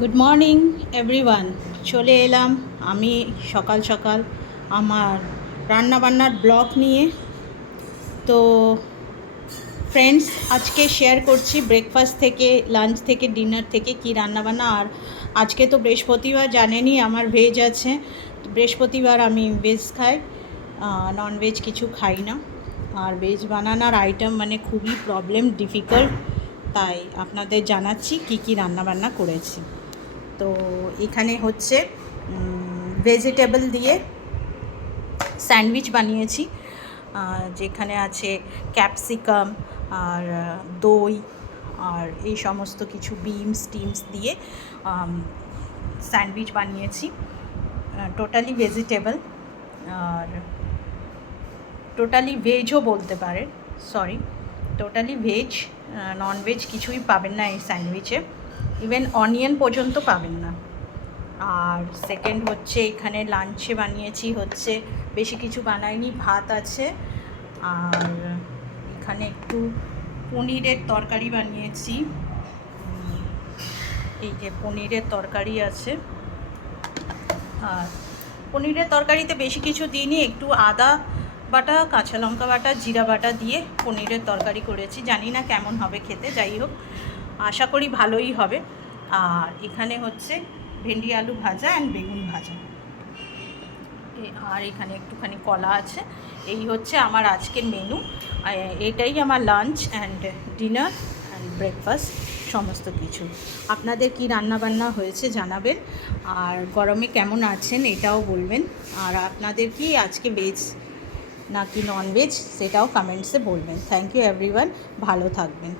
Good morning everyone. চলে এলাম আমি সকাল সকাল আমার রান্নাবান্নার ব্লগ নিয়ে। তো ফ্রেন্ডস, আজকে শেয়ার করছি ব্রেকফাস্ট থেকে, লাঞ্চ থেকে, ডিনার থেকে কী রান্নাবান্না। আর আজকে তো বৃহস্পতিবার, জানেনই আমার ভেজ আছে। বৃহস্পতিবার আমি ভেজ খাই, ননভেজ কিছু খাই না। আর ভেজ বানানোর আইটেম মানে খুবই ডিফিকাল্ট, তাই আপনাদের জানাচ্ছি কী কী রান্নাবান্না করেছি। তো এখানে হচ্ছে ভেজিটেবল দিয়ে স্যান্ডউইচ বানিয়েছি, যেখানে আছে ক্যাপসিকাম আর দই আর এই সমস্ত কিছু টিমস দিয়ে স্যান্ডউইচ বানিয়েছি। টোটালি ভেজিটেবল আর টোটালি ভেজও বলতে পারেন, টোটালি ভেজ, ননভেজ কিছুই পাবেন না এই স্যান্ডউইচে, ইভেন অনিয়ন পর্যন্ত পাবেন না। আর সেকেন্ড হচ্ছে এখানে লাঞ্চে বানিয়েছি হচ্ছে, বেশি কিছু বানাইনি, ভাত আছে আর এখানে একটু পনিরের তরকারি বানিয়েছি। এই যে পনিরের তরকারি আছে, আর পনিরের তরকারিতে বেশি কিছু দিইনি, একটু আদা বাটা, কাঁচা লঙ্কা বাটা, জিরা বাটা দিয়ে পনিরের তরকারি করেছি। জানি না কেমন হবে খেতে, যাই হোক আশা করি ভালোই হবে। আর এখানে হচ্ছে ভেন্ডি আলু ভাজা অ্যান্ড বেগুন ভাজা, আর এখানে একটুখানি কলা আছে। এই হচ্ছে আমার আজকের মেনু। এটাই আমার lunch and dinner and breakfast, সমস্ত কিছু। আপনাদের কি রান্নাবান্না হয়েছে জানাবেন, আর গরমে কেমন আছেন এটাও বলবেন। আর আপনাদের কি আজকে ভেজ নাকি ননভেজ সেটাও কমেন্টসে বলবেন। থ্যাংক ইউ এভরিওয়ান, ভালো থাকবেন।